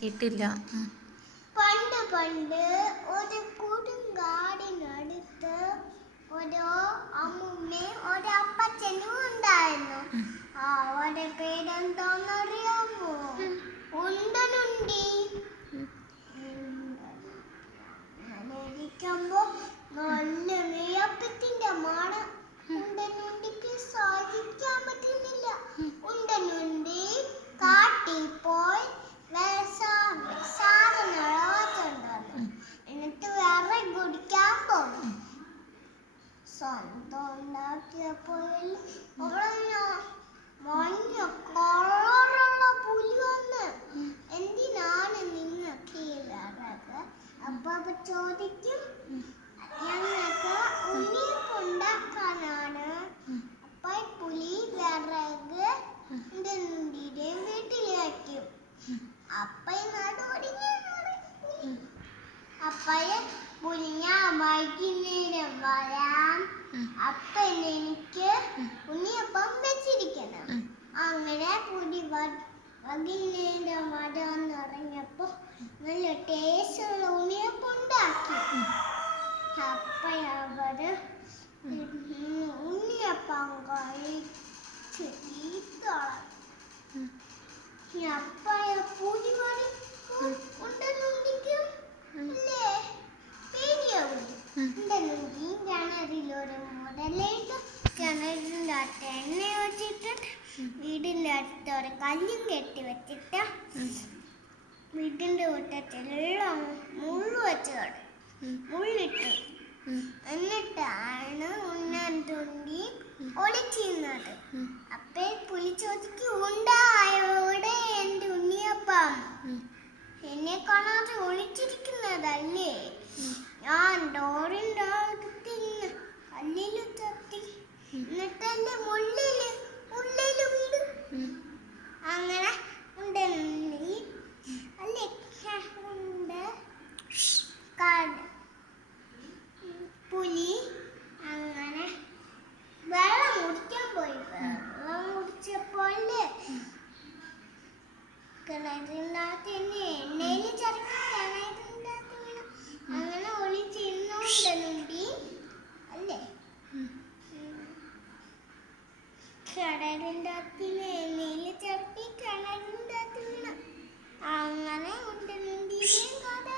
കേട്ടില്ല. പണ്ട് പണ്ട് ഒരു കൊടുങ്കാടിനടുത്ത് ഒരു അമ്മുമ്മയും ഒരു അപ്പച്ചനും ഉണ്ടായിരുന്നു. അവരുടെ പേരെന്താണെന്നറിയാമോ? ഉണ്ടനുണ്ടി. ഇരിക്കുമ്പോ നല്ല നെയ്യപ്പത്തിന്റെ മണം ഉണ്ടനുണ്ടിക്ക് സഹിക്കാൻ പറ്റുന്നില്ല. ഉണ്ടനുണ്ടി കാട്ടിൽ പോയി എന്നിട്ട് വേറെ കുടിക്കാൻ പോകും. സ്വന്തം ഉണ്ടാക്കിയപ്പോൾ മഞ്ഞ കളറുള്ള പുലി വന്ന്, എന്തിനാണ് നിങ്ങൾക്ക് ഈ വിറക്? അപ്പൊ ചോദിക്കും, ഞങ്ങൾക്ക് ഉണ്ണിയപ്പുണ്ടാക്കാനാണ്. അപ്പൊ പുലി വിറക് ഉണ്ടനുണ്ടിയുടെയും വീട്ടിൽ വയ്ക്കും. അപ്പയെ പുലി, ഞാൻ വൈകുന്നേരം വരാം, അപ്പൻ എനിക്ക് ഉണ്ണിയപ്പം വെച്ചിരിക്കണം. അങ്ങനെ പുലി വൈകുന്നേരം വരാന്ന് പറഞ്ഞപ്പോ നല്ല ടേസ്റ്റുള്ള ഉണ്ണിയപ്പം ഉണ്ടാക്കി. അപ്പയവര് ഉണ്ണിയപ്പം കഴിച്ച് അപ്പയ പുലി ഉണ്ടനുണ്ടിക്കും അല്ലേ പേടിയാവില്ല. ഉണ്ടനുണ്ടി കിണറിലൊരു മുതലിട്ട് കിണറിൻ്റെ അടുത്ത് എണ്ണ വെച്ചിട്ട് വീടിൻ്റെ അടുത്ത് ഒരു കല്ലും കെട്ടി വെച്ചിട്ട് വീടിൻ്റെ മുറ്റത്തെല്ലാം മുള്ളു വെച്ച് മുള്ളിട്ട് എന്നിട്ടാണ് ഉണ്ടനുണ്ടി ഒളിച്ചിരുന്നത്. അപ്പേ പുലി ചോദിക്കും, ഉണ്ടായോടെ എൻ്റെ ഉണ്ണിയപ്പം? എന്നെ കാണാതെ ഒളിച്ചിരിക്കുന്നതല്ലേ? ഞാൻ ഡോറിൻ്റെ അകത്തിന്ന് കല്ലില് തട്ടി, എന്നിട്ടല്ലേ ഉള്ളില് വീട്. അങ്ങനെ ഉണ്ടനുണ്ടി അല്ലേ പുലി അങ്ങനെ വെള്ളം കുടിക്കാൻ പോയി. വെള്ളം കുടിച്ചപ്പോലെ കിണറിനകത്ത് എണ്ണയിൽ ചരക്കി കിണറിനകത്ത് വീണു. അങ്ങനെ ഒളിച്ചിരുന്നു ഉണ്ടനുണ്ടി അല്ലേ. കിണറിൻ്റെ അകത്ത് എണ്ണയിൽ ചരക്കി കിണറിൻ്റെ അകത്ത് വീണു. അങ്ങനെ ഉണ്ടനുണ്ടിയുടെയും കഥ